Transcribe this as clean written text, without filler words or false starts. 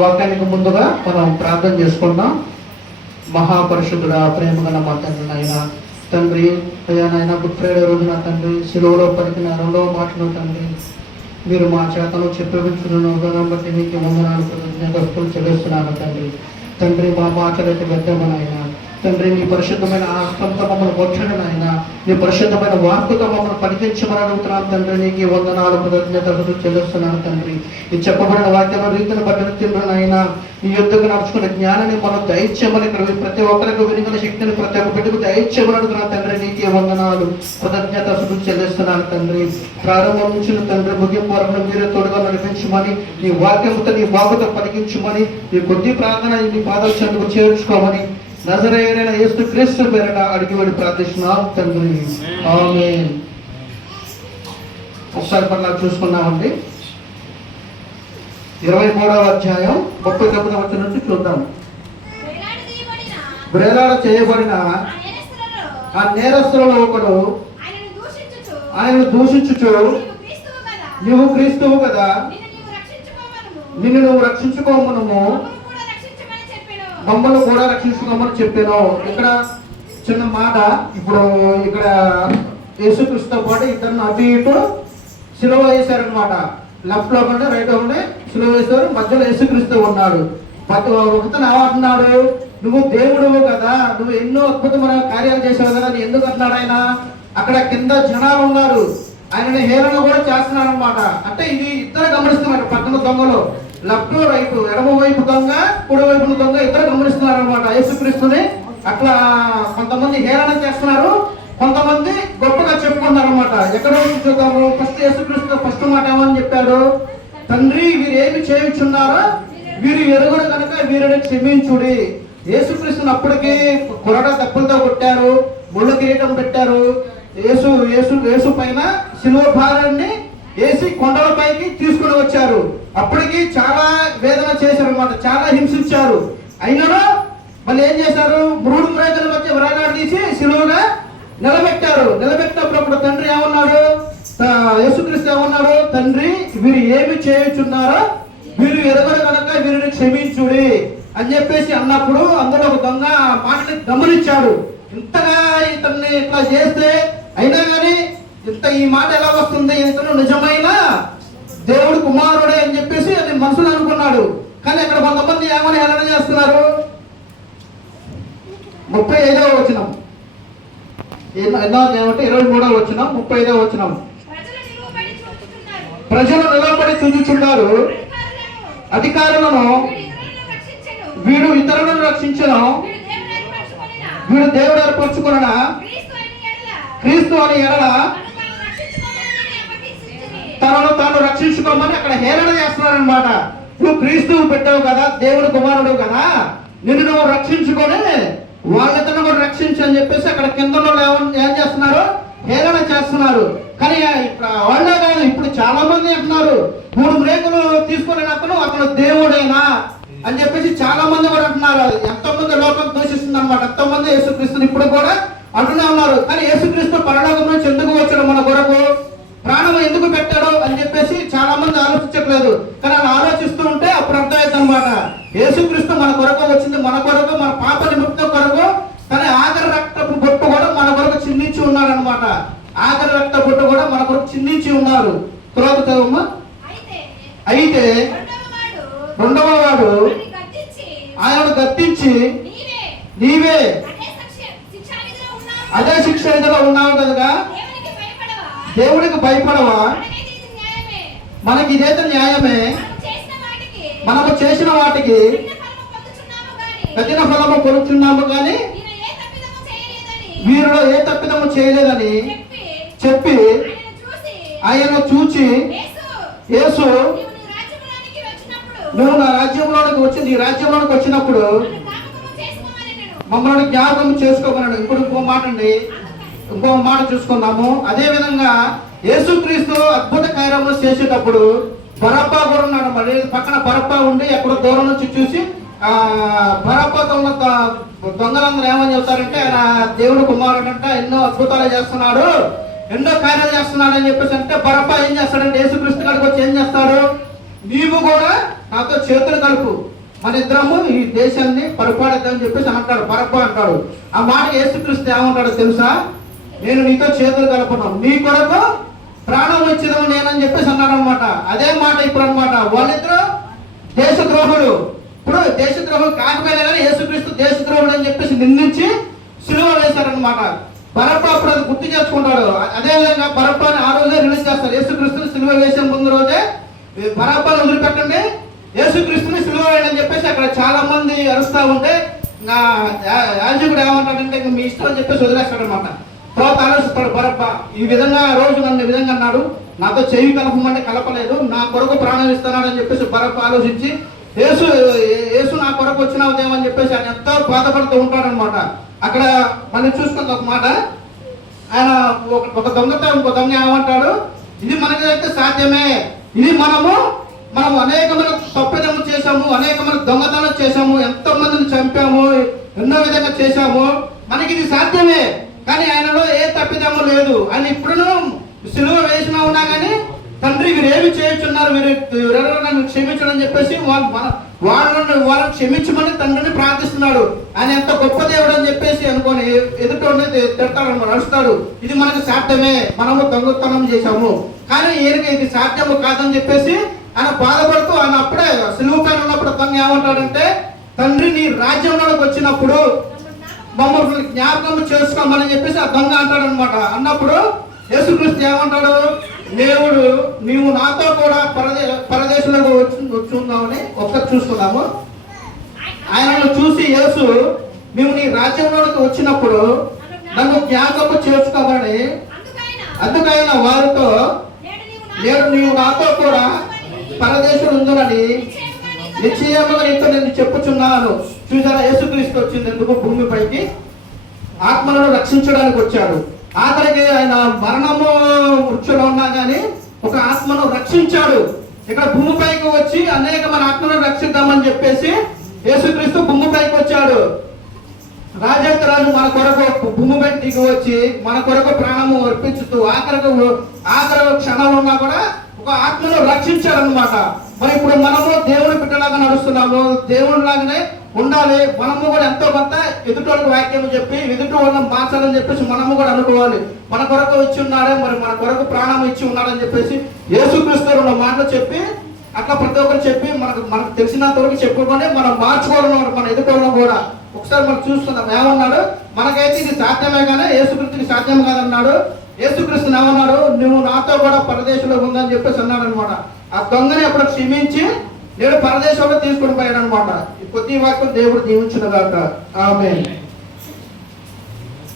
వాక్యానికి ముందుగా మనం ప్రార్థన చేసుకుందాం. మహాపరిశుద్ధుడ, ప్రేమగల మా తండ్రి నాయన, తండ్రి అయ్యా నాయన, గుడ్ ఫ్రైడే రోజున తండ్రి శిలువలో పలికిన రెండవ మాటను తండ్రి మీరు మా చేతను చెప్పించుకున్న విధానం బట్టి మీకు వందనాలు కృతజ్ఞతలు చెల్లిస్తున్నాను తండ్రి. తండ్రి మా మాటలైతే వ్యర్థమనైనా తండ్రి నీ పరిశుద్ధమైన ఆత్మతో మమ్మల్ని వచ్చాడు నాయన, నీ పరిశుద్ధమైన వాక్కుతో మమ్మల్ని పలికించమని అడుగుతున్నాను తండ్రి. నీకు వందనాలు కృతజ్ఞతలు చెల్లిస్తున్నాను తండ్రి. ఈ చెప్పబడిన వాక్యం రీతిని బట్టి తిండ్రు నాయన, ఈ యుద్ధకు నడుచుకునే జ్ఞానాన్ని మనం దయచేయమని, ఇక్కడ ప్రతి ఒక్కరికి విరిగిన శక్తిని ప్రతి ఒక్క బిడ్డకు దయచేయమని అడుగుతున్నాను తండ్రి. నీకే వందనాలు కృతజ్ఞతలు చెల్లిస్తున్నాను తండ్రి. ప్రారంభం నుంచి తండ్రి ముగింపు వరకు మీరే తోడుగా నడిపించమని, నీ వాక్యంతో నీ బాబుతో పలికించమని, ఈ కొద్ది ప్రార్థన నీ పాదాల చెందుకు చేర్చుకోమని నజరేయుడైన యేసుక్రీస్తు పేరిట అడిగి ప్రార్థిస్తున్నాం తండ్రి. ఆమేన్. ఒకసారి పట్ల చూసుకున్నామండి. 23వ అధ్యాయం 39వ వచనం నుంచి చూద్దాం. వేలాడ చేయబడిన ఆ నేరస్తులలో ఒకడు ఆయనను దూషించుచు, నీవు క్రీస్తువు కదా, నిన్ను నువ్వు రక్షించుకోమనము, మమ్మల్ని కూడా రక్షించుకోమని చెప్పాను. ఇక్కడ చిన్న మాట. ఇప్పుడు ఇక్కడ యేసుక్రీస్తుతో పాటు ఇద్దరిని అటు ఇటు సిలువ వేశారనమాట. లెఫ్ట్ లో ఉండే రైట్ లో ఉండే సిలువ వేశారు. మధ్యలో యేసుక్రీస్తు ఉన్నాడు. ఒకతను ఏమంటున్నాడు, నువ్వు దేవుడువు కదా, నువ్వు ఎన్నో అద్భుతమైన కార్యాలు చేసావు కదా, నీ ఎందుకు అంటున్నాడు ఆయన. అక్కడ కింద జనాలు ఉన్నారు, ఆయనని హేళన కూడా చేస్తున్నారు అనమాట. అంటే ఇది ఇద్దరు గమనిస్తున్నారు. పక్కన దొంగలు లెఫ్ట్ రైట్, ఎడమ వైపు దొంగ కుడి వైపు దొంగ ఇద్దరు గమనిస్తున్నారు అనమాట యేసుక్రీస్తుని. అట్లా కొంతమంది హేళన చేస్తున్నారు, కొంతమంది గొప్పగా చెప్పుకున్నారు అనమాట. ఎక్కడ చూద్దాము. ఫస్ట్ యేసుక్రీస్తు ఫస్ట్ మాట ఏమని చెప్పాడు, తండ్రి వీరు ఏమి చేయుచున్నారో వీరు ఎరుగుడు కనుక వీరిని క్షమించుడి. యేసుక్రీస్తుని అప్పటికి కొరడ దెబ్బలతో కొట్టారు, ముళ్ళు కిరీటం పెట్టారు. యేసు పైన శిలువ భారాన్ని వేసి కొండలపైకి తీసుకుని వచ్చారు. అప్పటికి చాలా వేదన చేశారు అనమాట, చాలా హింసించారు. అయినా మళ్ళీ ఏం చేశారు, మూడు మ్రేకల మధ్య వ్రానాడు తీసి శిలువగా నిలబెట్టారు. నిలబెట్టినప్పుడు అప్పుడు తండ్రి ఏమన్నాడు, యేసుక్రీస్తు ఏమన్నాడు, తండ్రి వీరు ఏమి చేయుచున్నారో వీరు ఎరగరు కనుక వీరిని క్షమించుడి అని చెప్పేసి అన్నప్పుడు అందులో ఒక దొంగ మాటని గమనించాడు. ఇంతగా ఇతన్ని ఇట్లా చేస్తే అయినా కానీ ఇంత ఈ మాట ఎలా వస్తుంది, ఇతను నిజమైన దేవుడు కుమారుడే అని చెప్పేసి అది మనసులో అనుకున్నాడు. కానీ అక్కడ కొంతమంది ఏమని హేళన చేస్తున్నారు. 35వ వచనం, 23వ వచనం, 35వ వచనం. ప్రజలు నిలబడి చూచుచున్నారు, అధికారులను వీడు ఇతరులను రక్షించను, వీడు దేవుడు ఏర్పరచుకున్నా క్రీస్తు అని ఎడల తనను తాను రక్షించుకోమని అక్కడ హేళన చేస్తున్నాడు అనమాట. నువ్వు క్రీస్తువు పెట్టావు కదా, దేవుడు కుమారుడు కదా, నిన్ను నువ్వు రక్షించుకొని వాళ్ళతను కూడా రక్షించు అని చెప్పేసి అక్కడ కింద ఏం చేస్తున్నారు, హేళన చేస్తున్నారు. కానీ వాళ్ళే కాదు, ఇప్పుడు చాలా మంది అంటున్నారు, 3 మ్రేకులు తీసుకునే అతను దేవుడేనా అని చెప్పేసి చాలా మంది కూడా అంటున్నారు. ఎంతోమంది లోకం దూషిస్తుంది అనమాట. ఎంతోమంది యేసుక్రీస్తుని ఇప్పుడు కూడా అంటూనే ఉన్నారు. కానీ యేసుక్రీస్తు పరలోకం నుంచి ఎందుకు వచ్చాడు, మన కొరకు ప్రాణం ఎందుకు పెట్టాడు అని చెప్పేసి చాలా మంది ఆలోచించట్లేదు. కానీ అలా ఆలోచిస్తూ ఉంటే అప్పుడు అర్థమవుతుంది అనమాట. యేసుక్రీస్తు మన కొరకు వచ్చింది, మన కొరకు, మన పాప నిమిత్తం కొరకు. కానీ ఆఖరి రక్తపు బొట్టు కూడా మన కొరకు చిందించి ఉన్నారు అనమాట. ఆఖరి రక్త బొట్టు కూడా మన కొరకు చిందించి ఉన్నారు. తర్వాత చదవమ్మా. అయితే రెండవ వాడు ఆయనను గద్దించి, నీవే అదే శిక్ష విధిలో ఉన్నావు కనుక దేవుడికి భయపడవా, మనకి ఇదైతే న్యాయమే, మనము చేసిన వాటికి కఠిన ఫలము పొందుతున్నాము కానీ వీరిలో ఏ తప్పిదము చేయలేదని చెప్పి ఆయన చూచి, యేసు నువ్వు నా రాజ్యంలోనికి వచ్చి నీ రాజ్యంలోనికి వచ్చినప్పుడు మమ్మల్ని జ్ఞాపకం చేసుకోమన్నాడు. ఇప్పుడు ఇంకో మాట అండి, ఇంకో మాట చూసుకున్నాము. అదే విధంగా యేసుక్రీస్తు అద్భుత కార్యములు చేసేటప్పుడు బరబ్బా కూడా ఉన్నాడు. మరి పక్కన బరబ్బా ఉండి ఎక్కడో దూరం నుంచి చూసి బరబ్బాతో ఉన్న దొంగలందరూ ఏమని చెప్తారంటే, ఆయన దేవుడు కుమారుడు అంట, ఎన్నో అద్భుతాలు చేస్తున్నాడు, ఎన్నో కార్యాలు చేస్తున్నాడు అని చెప్పేసి అంటే బరబ్బా ఏం చేస్తాడంటే యేసుక్రీస్తు కాడికి వచ్చి ఏం చేస్తాడు, నీవు కూడా నాతో చేతులు కలుపు, మన ఇద్దరము ఈ దేశాన్ని పరిపాలిద్దామని చెప్పేసి అంటాడు. బరబ్బా అంటాడు. ఆ మాట యేసుక్రీస్తు ఏమంటాడో తెలుసా? నేను నీతో చేతులు కలుపును, నీ కొరకు ప్రాణం ఇచ్చేదాము నేనని చెప్పేసి అన్నాడు అనమాట. అదే మాట ఇప్పుడు అనమాట. వాళ్ళిద్దరూ దేశద్రోహులు. ఇప్పుడు దేశద్రోహులు కాకపోయినా కానీ యేసుక్రీస్తు దేశద్రోహుడు అని చెప్పేసి నిందించి సిలువ వేశారనమాట. బరబ్బా అప్పుడు అది గుర్తు చేసుకుంటాడు. అదేవిధంగా బరబ్బాని ఆ రోజే రిలీజ్ చేస్తారు. యేసుక్రీస్తుని సిలువ వేసే ముందు రోజే బరబ్బాని వదిలిపెట్టండి, యేసుక్రీస్తుని సిలువ వేయని చెప్పేసి అక్కడ చాలా మంది అరుస్తూ ఉంటే నా యాజకుడు ఏమంటాడంటే ఇంక మీ ఇష్టం అని చెప్పేసి వదిలేస్తాడు అనమాట. తర్వాత ఆలోచిస్తాడు బరబ్బా, ఈ విధంగా రోజు నన్ను ఈ విధంగా అన్నాడు, నాతో చెయ్యి కలపమంటే కలపలేదు, నా కొరకు ప్రాణం ఇస్తున్నాడు అని చెప్పేసి బరబ్బా ఆలోచించి యేసు నా కొరకు వచ్చినావుదేమని చెప్పేసి ఆయన ఎంతో బాధపడుతూ ఉంటాడనమాట. అక్కడ మనం చూసుకుంది ఒక మాట, ఆయన ఒక దొంగతో ఇంకో దొంగ ఏమంటాడు, ఇది మనకైతే సాధ్యమే, ఇది మనము అనేకమైన తప్పిదము చేశాము, అనేకమైన దొంగతనం చేశాము, ఎంతో మందిని చంపాము, ఎన్నో విధంగా చేశాము, మనకి ఇది సాధ్యమే, కానీ ఆయనలో ఏ తప్పిదము లేదు అని ఇప్పుడు సిలువ వేసినా ఉన్నా కానీ తండ్రి వీరేమి చేయుచున్నారు, వీరు నన్ను క్షమించడం చెప్పేసి వాళ్ళని క్షమించమని తండ్రిని ప్రార్థిస్తున్నాడు. ఆయన ఎంత గొప్ప దేవుడు అని చెప్పేసి అనుకొని ఎదుటి తిడతాడు, నడుస్తాడు. ఇది మనకు సాధ్యమే, మనము దొంగతనం చేశాము, కానీ ఈయనకి ఇది సాధ్యము కాదని చెప్పేసి ఆయన బాధపడుతూ ఆయన అప్పుడే సిలువ పైన ఉన్నప్పుడు తను ఏమంటాడంటే, తండ్రి నీ రాజ్యంలోకి వచ్చినప్పుడు మమ్మల్ని జ్ఞాపకం చేసుకోమని చెప్పేసి ఆ దొంగ అంటాడు అనమాట. అన్నప్పుడు యేసుక్రీస్తు ఏమంటాడు, దేవుడు నీవు నాతో కూడా పరదేశంలోకి వచ్చి ఉన్నామని ఒకసారి చూసుకున్నాము. ఆయనను చూసి యేసు మేము నీ రాజ్యంలోకి వచ్చినప్పుడు నన్ను జ్ఞాపకం చేసుకోమని, అందుకైనా వారితో నేడు నీవు నాతో కూడా పరదేశం ఉందని నిశ్చయముగా నీతో నేను చెప్పుచున్నాను. చూసారా, యేసుక్రీస్తు వచ్చింది ఎందుకు భూమిపైకి? ఆత్మలను రక్షించడానికి వచ్చాడు. ఆఖరికి ఆయన మరణము వృక్షంలో ఉన్నా కానీ ఒక ఆత్మను రక్షించాడు. ఇక్కడ భూమిపైకి వచ్చి అనేకమైన ఆత్మలను రక్షిద్దామని చెప్పేసి యేసుక్రీస్తు భూమిపైకి వచ్చాడు. రాజాకి రాజు మన కొరకు భూమిపైకి దిగి వచ్చి మన కొరకు ప్రాణము అర్పించుతూ ఆఖరి క్షణంలో ఉన్నా కూడా ఒక ఆత్మను రక్షించాడనమాట. మరి ఇప్పుడు మనము దేవుని బిడ్డలాగా నడుస్తున్నాము, దేవుని లాగానే ఉండాలి. మనము కూడా ఎంతో కొంత ఎదుటోళ్ళకి వాక్యం చెప్పి ఎదుటి వాళ్ళని మార్చాలని చెప్పేసి మనము కూడా అనుకోవాలి. మన కొరకు ఇచ్చి ఉన్నాడే, మరి మన కొరకు ప్రాణం ఇచ్చి ఉన్నాడని చెప్పేసి యేసుక్రీస్తు ఉన్న మాటలు చెప్పి అట్లా ప్రతి ఒక్కరు చెప్పి మనకు తెలిసినంత వరకు చెప్పుకొని మనం మార్చుకోవాలన్నమాట. మన ఎదుటోళ్ళం కూడా ఒకసారి మనం చూసుకుందాం. ఏమన్నాడు, మనకైతే ఇది సాధ్యమే కానీ యేసుక్రీస్తుకి సాధ్యం కాదన్నాడు. యేసుక్రీస్తుని ఏమన్నాడు, నువ్వు నాతో కూడా పరదేశంలో ఉందని చెప్పేసి అన్నాడు అనమాట. ఆ దొంగని అప్పుడు క్షమించి నేడు పరదేశంలో తీసుకుని పోయాడు అనమాట. ఈ కొద్ది వాక్యం దేవుడు దీవించును గాక. ఆమేన్.